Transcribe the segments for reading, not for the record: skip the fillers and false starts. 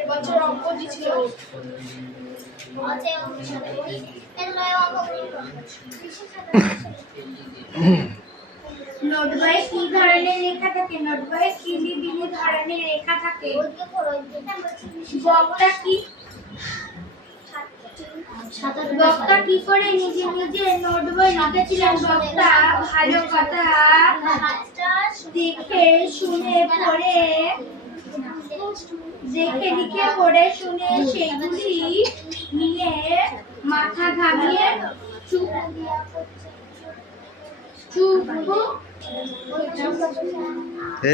এবছর অঙ্ক দিছিল নোটবইয়ে কি ধরনের রেখা থাকে? নোটবইয়ে কি বিভিন্ন ধরনের রেখা থাকে? বক্তা কি বক্তা কি করে নিজে নিজে নোটবই লিখেছিলেন? বক্তা ভালো কথা দেখে শুনে পড়ে দেখে লিখে পড়ে শুনে সেগুলি নিয়ে মাথা ঘামিয়ে চুপ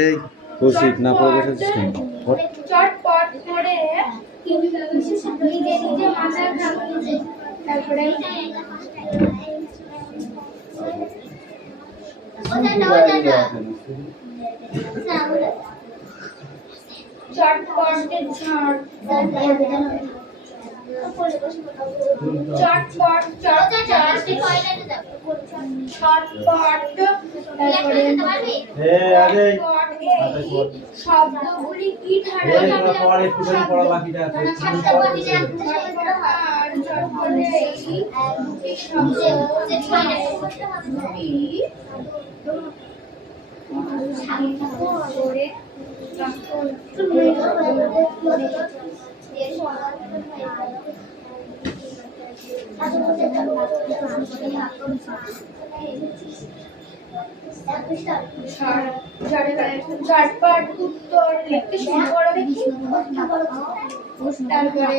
এই কৌশিক না পড়ে বসেছিস কেন? চটপট করে নিজে নিজে মাথা ঘামিয়ে তারপরে চটপট চটপট শব্দগুলি কি ঝটপট উত্তর লিখতে শুরু করো দেখি। তারপরে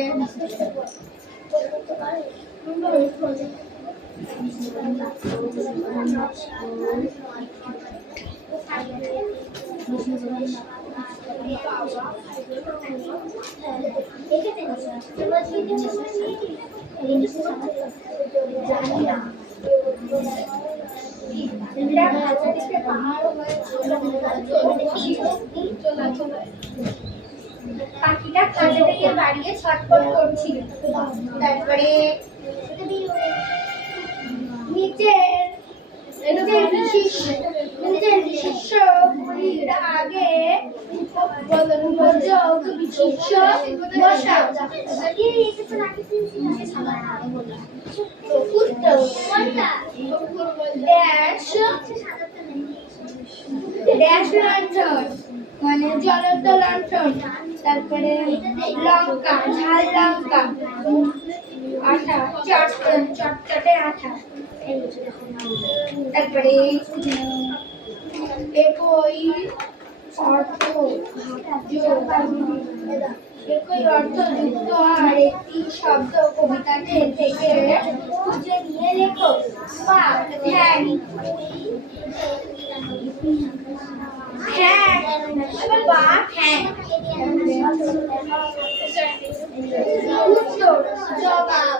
পাখিটা খাঁচা থেকে বাড়িয়ে ছটফট করছিল। তারপরে নিচের বিশেষ্যগুলির আগে যোগ বিশেষ্য বসাও। ড্যাশ লণ্ঠন মানে জ্বলন্ত লণ্ঠন। তারপরে লঙ্কা ঝাল লঙ্কা, আঠা চটচটে আঠা। তারপরে একই অর্থযুক্ত আর একটি শব্দ কবিতাতে থেকে খুঁজে নিয়ে লেখো। উত্তর জবাব।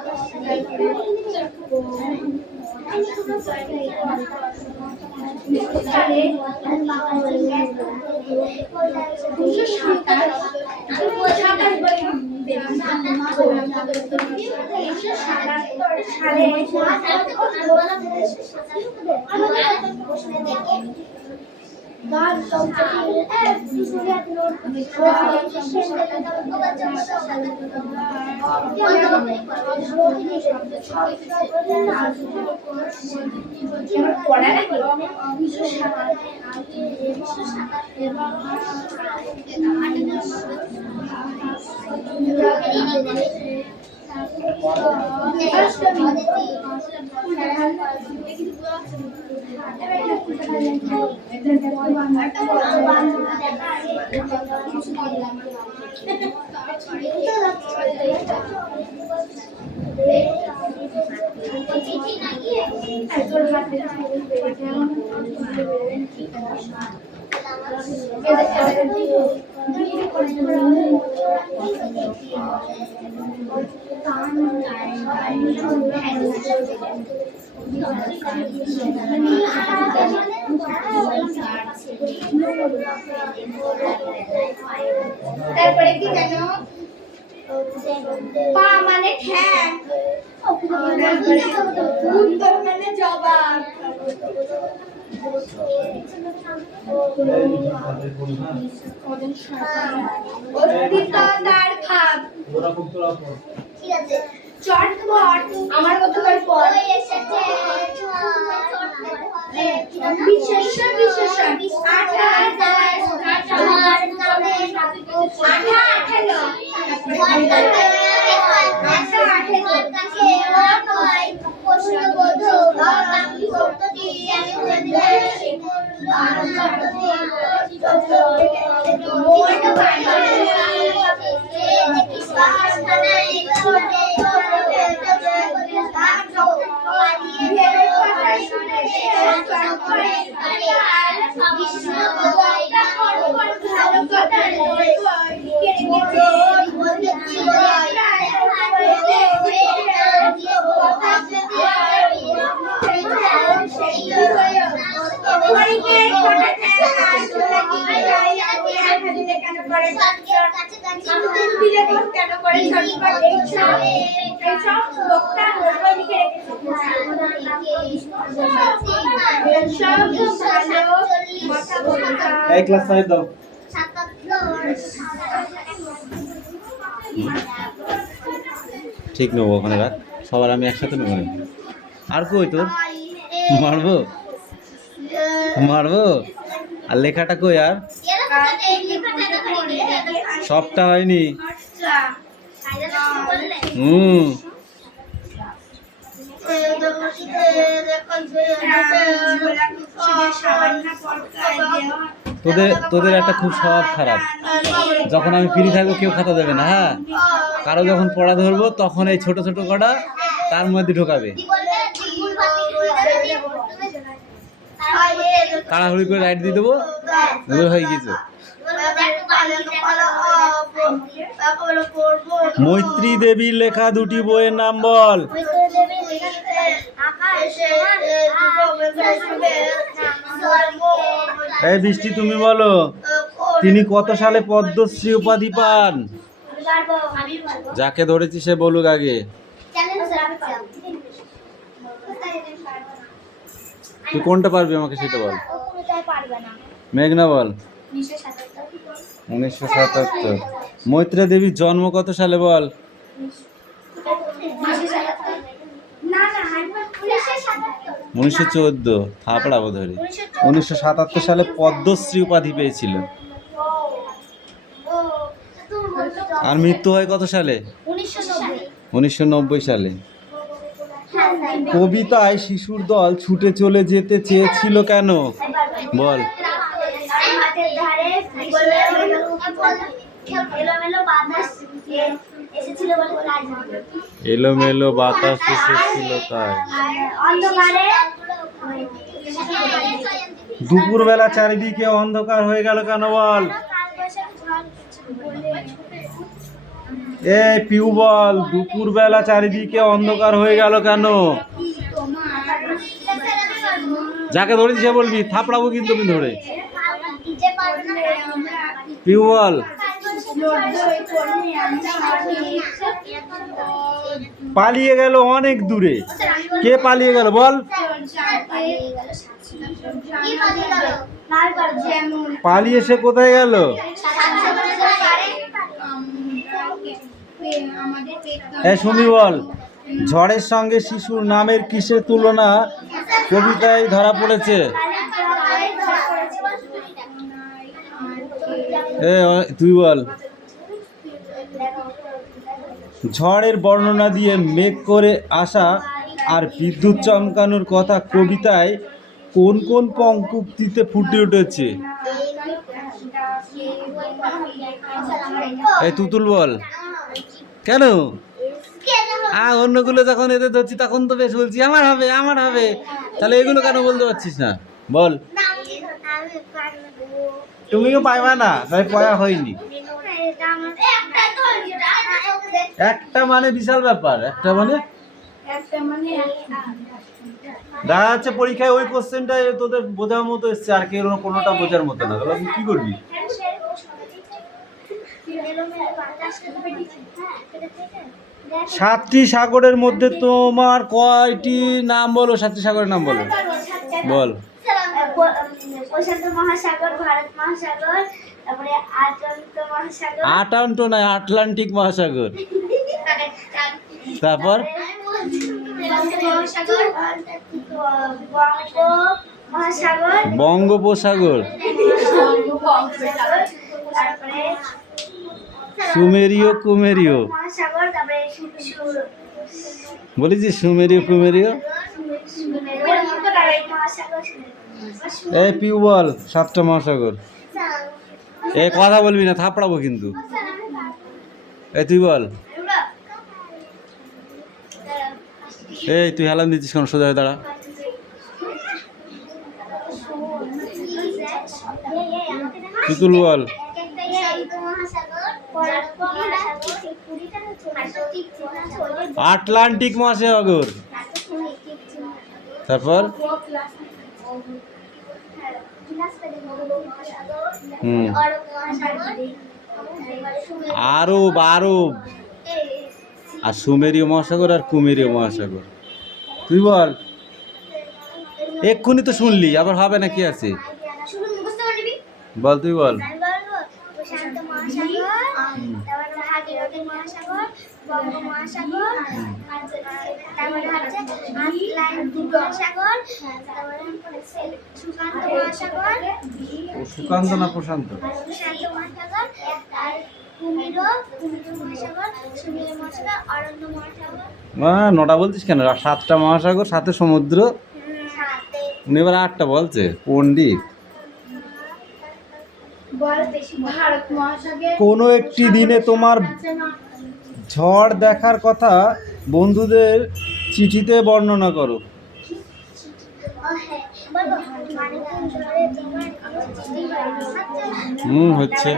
তারপরে কি জানো, পা মানে ঠ্যাং, উত্তর মানে জবাব, অস্তিত্ব তার খাপ চটপট আমার কতবার পর এসেছে বিশেষণ বিশেষণ আঠা এই ক্লাস 5 দাও। ঠিক নেবো ওখানে রাখ, সবার আমি একসাথে নেবো। আর কই তোর মারবো মারবো আর লেখাটা কই আর সবটা হয়নি। তোদের একটা খুব স্বভাব খারাপ, যখন আমি ফ্রি থাকবো কেউ খাতা দেবে না। হ্যাঁ, কারো যখন পড়া ধরবো তখন এই ছোট ছোট কটা তার মধ্যে ঢোকাবে, তাড়াহুড়ি করে রাইট দিয়ে দেবো, হয়ে গেছে। মৈত্রী দেবীর লেখা দুটি বইয়ের নাম বল। এই বৃষ্টি তুমি বলো, তিনি কত সালে পদ্মশ্রী উপাধি পান? যাকে ধরেছি সে বলুক আগে। তুই কোনটা পারবি আমাকে সেটা বল। মেঘনা বল। 1977। মৈত্রী দেবীর জন্ম কত সালে বল? 1914। থাপড়া বোধহয় 1977 সালে পদ্মশ্রী উপাধি পেয়েছিল। আর মৃত্যু হয় কত সালে? 1990 সালে। কবিতায় শিশুর দল ছুটে চলে যেতে চেয়েছিল কেন বল? এলোমেলো বাতাস এসেছিল তাই। দুপুরবেলা চারিদিকে অন্ধকার হয়ে গেল কেন বল? এই পিউ বল, দুপুরবেলা চারিদিকে অন্ধকার হয়ে গেল কেন? যাকে ধরেছি সে বলবি, থাপড়াবো কিন্তু আমি ধরে। পিউ বল। পালিয়ে গেল অনেক দূরে। কে পালিয়ে গেল বল? পালিয়ে সে কোথায় গেল? শুনি বল। ঝড়ের সঙ্গে শিশুর নামের কিসের তুলনা কবিতায় ধরা পড়েছে? তুই বল। ঝড়ের বর্ণনা দিয়ে মেঘ করে আসা আর বিদ্যুৎ চমকানোর কথা কবিতায় কোন কোন পঙ্ক্তিতে ফুটে উঠেছে? তুতুল বল। কেন অন্যগুলো যখন এদের ধরছি তখন তো বেশ বলছি আমার হবে আমার হবে, তাহলে এগুলো কেন বলতে পারছিস না বল? তুমিও পাইবা না, তাই পয়া হয়নি। একটা মানে বিশাল ব্যাপার, একটা মানে দেখা যাচ্ছে পরীক্ষায় ওই কোশ্চেনটা তোদের বোঝার মতো এসছে, আর কেউ কোনোটা বোঝার মতো না। তাহলে কি করবি? 7টি সাগরের মধ্যে তোমার কয়টি নাম বলো? 7টি সাগরের নাম বলো বল। প্রশান্ত মহাসাগর, ভারত মহাসাগর, তারপরে আটলান্টিক মহাসাগর, আটান্ত নয়, আটলান্টিক মহাসাগর। তারপর মহাসাগর, মহাসাগর, বঙ্গোপসাগর, তারপরে সুমেরীয় কুমেরীয়, মহাসাগর, তারপরে বলেছি সুমেরীয় কুমেরীয়। মহাসাগর, এই পিউ বল 7টা মহাসাগর। এ কথা বলবি না, থাপড়াবো কিন্তু। এই তুই বল। এই তুই হেলান দিচ্ছিস কেন? সোজা হয়ে দাঁড়া। তুতুল বল। আটলান্টিক মহাসাগর। তারপর আরব, আরব আর সুমেরীয় মহাসাগর আর কুমেরীয় মহাসাগর। তুই বল। এক্ষুনি তো শুনলি, আবার হবে না কি আছে? বল, তুই বল। প্রশান্ত মহাসাগর, তারপরে ভাগীরথী মহাসাগর, বঙ্গ মহাসাগর, তারপরে হচ্ছে আটলান্টিক মহাসাগর, তারপরে সুকান্ত মহাসাগর, সুকান্ত না প্রশান্ত? প্রশান্ত মহাসাগর, আর কুমিরো মহাসাগর, সুমেরু মহাসাগর, অরণ্য মহাসাগর। 9টা বলছিস কেন? 7টা মহাসাগর, 7 সমুদ্র। উনি এবার 8টা বলছে পণ্ডিত। ভারত মহাসাগর। কোনো একটি দিনে তোমার ঝড় দেখার কথা বন্ধুদের চিঠিতে বর্ণনা করো। হচ্ছে।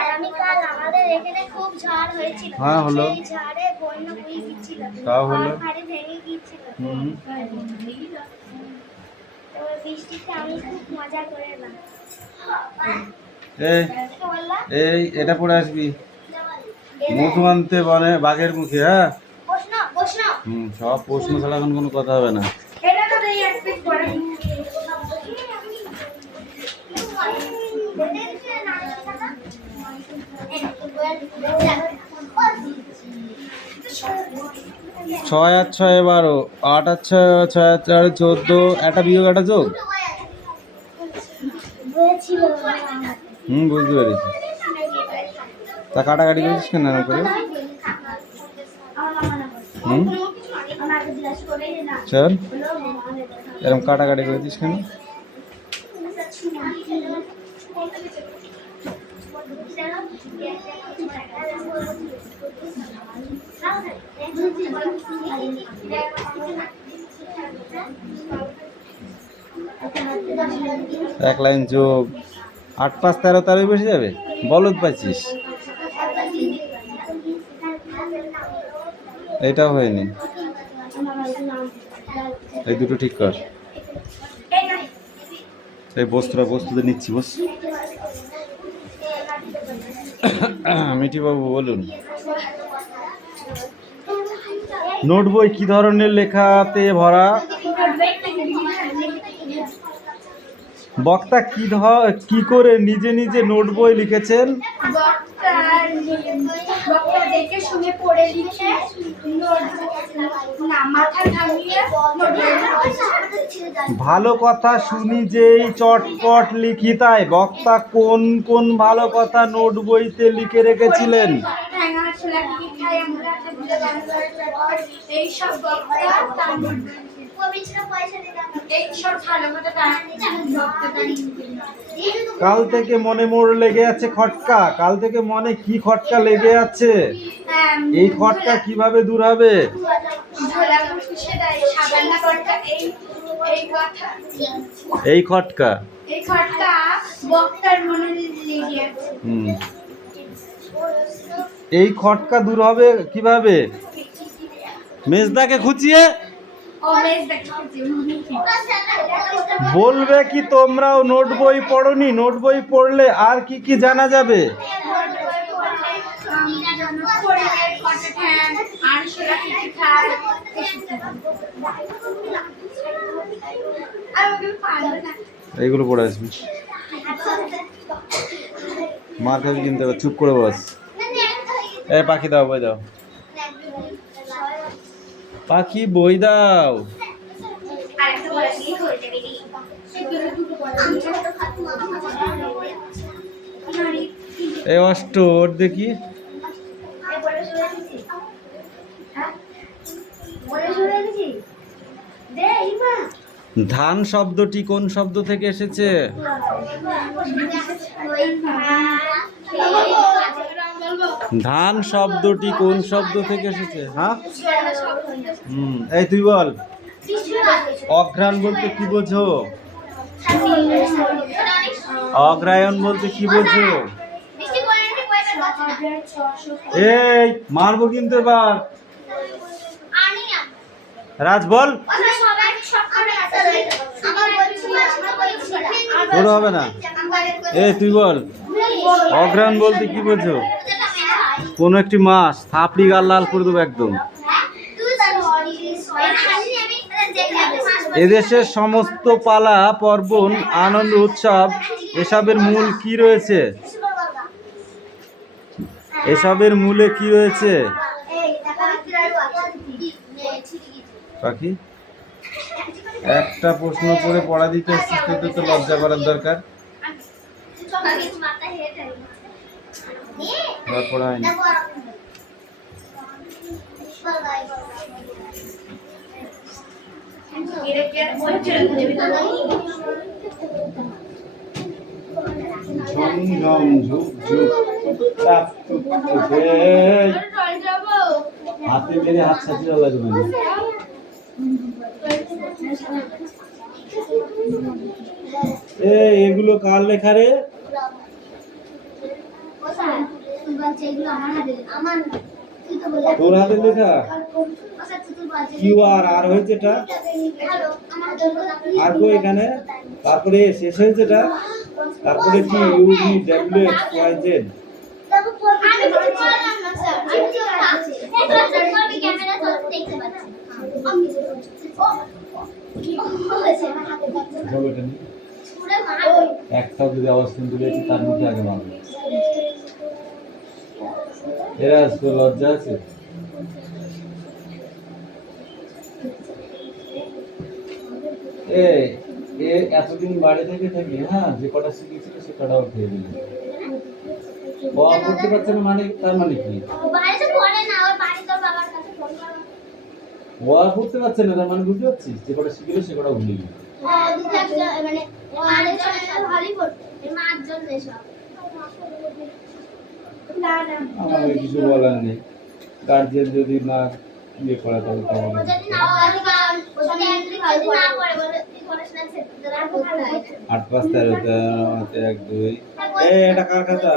আগামীকাল আমাদের এখানে খুব ঝড় হয়েছিল। হ্যাঁ, হলো। সেই ঝড়ে বন্য বয়ে গিয়েছিল, তাও হলো। ঘরে ভেঙে গিয়েছিল। তো বৃষ্টিতে আমি খুব মজা করে এলাম। এই এটা পড়ে আসবি। মধু আনতে বনে বাঘের মুখে। হ্যাঁ, প্রশ্ন প্রশ্ন সব প্রশ্ন ছাড়া এখন কোনো কথা হবে না। এটা তো এই এক পিস পড়া। 6 আর 6 12, 8 আর 6 6 আর 4 14, একটা বিয়োগ একটা যোগ। বুঝতে পেরেছি। তা কাটাকাটি করেছিস কেন এরকম করে? চল, এরকম কাটাকাটি করেছিস কেন? এক লাইন যোগ 8 5 13, তারই বেশি যাবে। বলদ পাচ্ছিস। এটাও হয়নি। এই দুটো ঠিক কর। এই বস্তুতে নিচ্ছি। বস। মিঠি বাবু বলুন। নোট বই কি ধরনের লেখাতে ভরা? বক্তা কি করে নিজে নিজে নোট বই লিখেছেন? ভালো কথা শুনি যেই চটপট লিখি তাই। বক্তা কোন কোন ভালো কথা নোট বইতে লিখে রেখেছিলেন? কাল থেকে মনে মোড় লেগে আছে খটকা। কাল থেকে মনে কি খটকা লেগে আছে? এই খটকা কিভাবে দূর হবে? এই খটকা বক্তার মনে লেগে আছে। এই খটকা দূর হবে কিভাবে? মেজদাকে খুঁচিয়ে। বলবে কি তোমরাও নোট বই পড়োনি? নোট বই পড়লে আর কি কি জানা যাবে? এইগুলো পড়ে আসবি, মার খাবি কিনতে হবে, চুপ করে বস। এই পাখি দাও, বই দাও, পাখি বই দাও। এই অষ্ট ওর দেখি। ধান শব্দটি কোন শব্দ থেকে এসেছে? ধান শব্দটি কোন শব্দ থেকে এসেছে? হ্যাঁ, এই তুই বল। অঘ্রাণ বলতে কি বোঝো? অগ্রায়ণ বলতে কি বোঝো? এই মারবো কিন্তু এবার। রাজ বল। তোর হবে না। এই তুই বল, অঘ্রাণ বলতে কি বোঝো? কোন একটি মাস, থাপড়ি গাল লাল করে দেবো একদম। এদেশের সমস্ত পালা পার্বণ আনন্দ উৎসব এসবের মূল কি রয়েছে? এসবের মূলে কি রয়েছে? পাখি একটা প্রশ্ন করে পড়া দিতে এসেছিস, তো লজ্জা করার দরকার। পড়া হয়নি। হাতে মেরে হাত সাজিয়ে লাগবে না। এগুলো কার লেখা রে? তোর হাতের লেখা? কিউ আর হয়েছে এটা, আর কো এখানে, তারপরে শেষ হয়েছে এটা, তারপরে কি U V W X Y Z. একটা যদি আওয়াজ শুনতে পেয়েছি তার মুখে আগে মারবে। এরা তোর লজ্জা আছে? এতদিন বাড়ি থেকে থাকি, হ্যাঁ, যে কটা শিখেছিল সে কটা উঠে দিল। করতে পারছে না মানে তার মানে কি? করতে পারছে না তার মানে বুঝতে পারছিস? যে কটা শিখেছিল সে কটা ভুলে গেল। আমার কিছু বলার নেই, গার্জিয়ান যদি না ইয়ে করে তাহলে আট পাঁচ 13 এটা কার খাতা?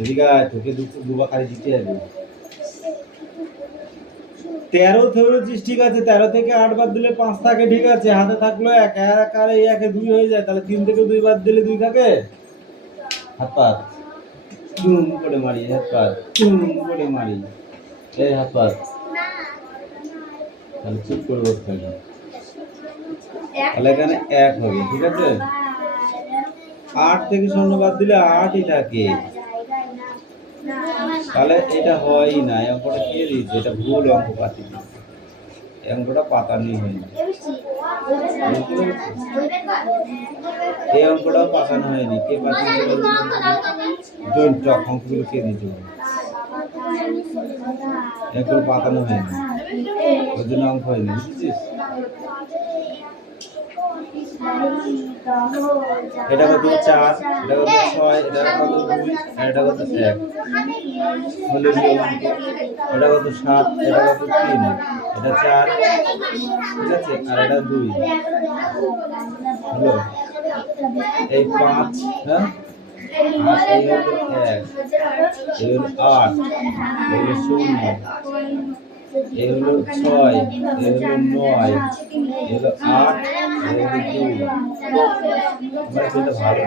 এদিকে তোকে দুবার খালি জিতে যাবে। 13 ধরেছিস, ঠিক আছে, 13 থেকে 8 বাদ দিলে 5 থাকে, ঠিক আছে, হাতে থাকলো 1, আর এই 1 এ 2 হয়ে যায়, তাহলে 3 থেকে 2 বাদ দিলে 2 থাকে। হাত পাত চুম করে মারি, হাত পাত চুম করে মারি, এই হাত পাত। তাহলে চুপ করে বসে থাকবে, তাহলে এখানে 1 হবে, ঠিক আছে। 8 থেকে 0 বাদ দিলে 8ই থাকে, তাহলে এটা হয়ই না। অঙ্কটা কে দিয়েছে? এটা ভুল অঙ্ক পাতি, অঙ্কটা পাতানি হয়নি, এই অঙ্কটাও পাতানো হয়নি। কে পাতিয়েছে? অঙ্কগুলো কে দিয়েছে? এগুলো পাতানো হয়নি, ওই জন্য অঙ্ক হয়নি, বুঝছিস? এটা কত? 4, এটা কত? 6, এটা কত? 2, আর এটা কত? 1। হলে এটা কত? 7, এটা কত? 3, এটা 4, ঠিক আছে, আর এটা 2 হলো। এই 5, হ্যাঁ, আর এই হলো 1, এই হলো 8, এই হলো 0, এই হলো 6, এই হলো 9, এই হলো 8, এই হলো 2। ভালো।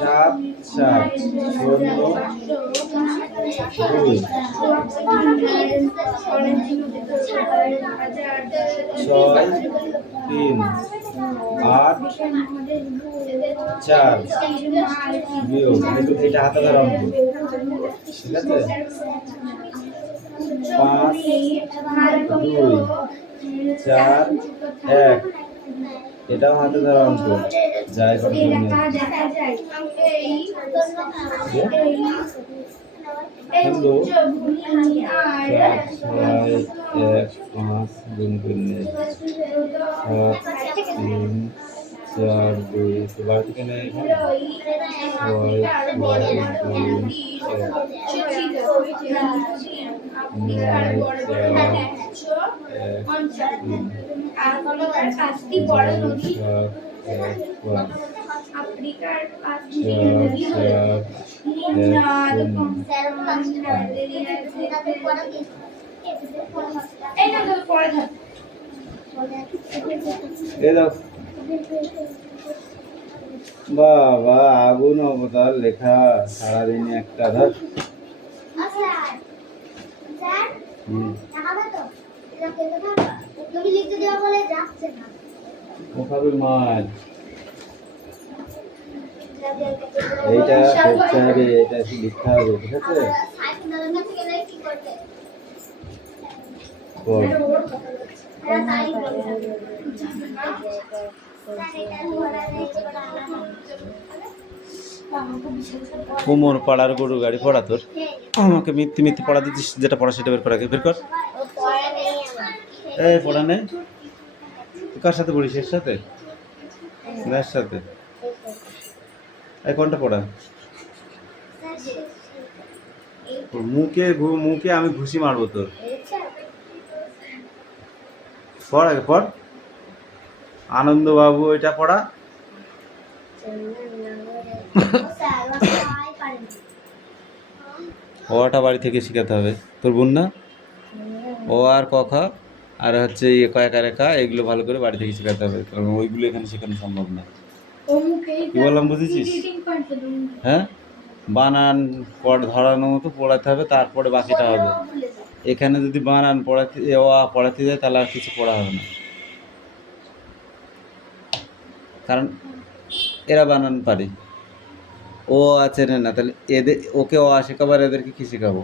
সাত সাত শূন্য দুই ছয় তিন আট চার বিয়োগ এটা হাতে ধরা অঙ্ক ঠিক আছে 5 2 4 1 এটাও হাতে ধরা অঙ্ক যাই করে কিন্তু 5 গুণ করলে 7 3 4 2 বাড়ি থেকে নেই আফ্রিকার পাঁচটি নদী হলো নীল এই না তো পরে থাক বাবা আগুন অবতার লেখা সারাদিনে একটা ধর ওখানে মাছ এইটা করতে হবে এটা লিখতে হবে ঠিক আছে কুমোর পাড়ার গরু গাড়ি পড়া তোর আমাকে মিথ্যে মিথ্যে পড়া দিচ্ছিস যেটা পড়া সেটা বের করা বের কর এই পড়া নেই কার সাথে পড়িস এর সাথে এর সাথে এই কোনটা পড়া মুখে আমি ঘুষি মারবো তোর পড় আগে পড় আনন্দ বাবু এটা পড়া ওটা বাড়ি থেকে শেখাতে হবে তোর বোন না ও আর ক খ আর হচ্ছে কয়েকা রেখা এগুলো ভালো করে বাড়ি থেকে শেখাতে হবে কারণ ওইগুলো এখানে শেখানো সম্ভব না কি বললাম বুঝেছিস হ্যাঁ বানান ধরানোর মতো পড়াতে হবে তারপরে বাকিটা হবে এখানে যদি বানান পড়াতে যায় তাহলে আর কিছু পড়া হবে না কারণ এরা বানান পারে ও আছে না তাহলে এদের ওকে ও শেখাবার এদেরকে কি শেখাবো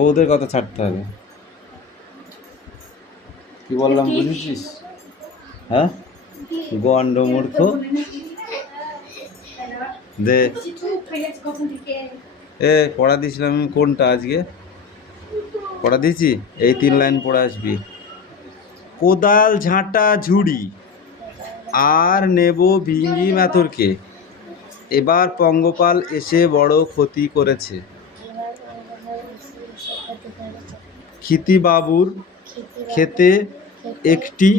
ওদের কথা ছাড়তে হবে কি বললাম বুঝেছিস হ্যাঁ গন্ড মূর্খ দে পড়া দিয়েছিলাম আমি কোনটা আজকে পড়া দিয়েছি এই 3 লাইন পড়ে আসবি কোদাল ঝাঁটা ঝুড়ি আর নেব ভিঙ্গি মাথুরকে এবার পঙ্গপাল এসে বড় ক্ষতি করেছে ক্ষিতি বাবুর খেতে একটি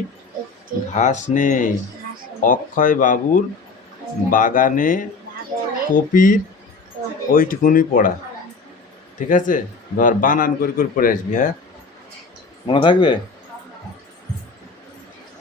ঘাস নেই অক্ষয় বাবুর বাগানে কপির ওইটুকুনি পড়া ঠিক আছে ধর বানান করে করে পড়ে আসবি হ্যাঁ মনে থাকবে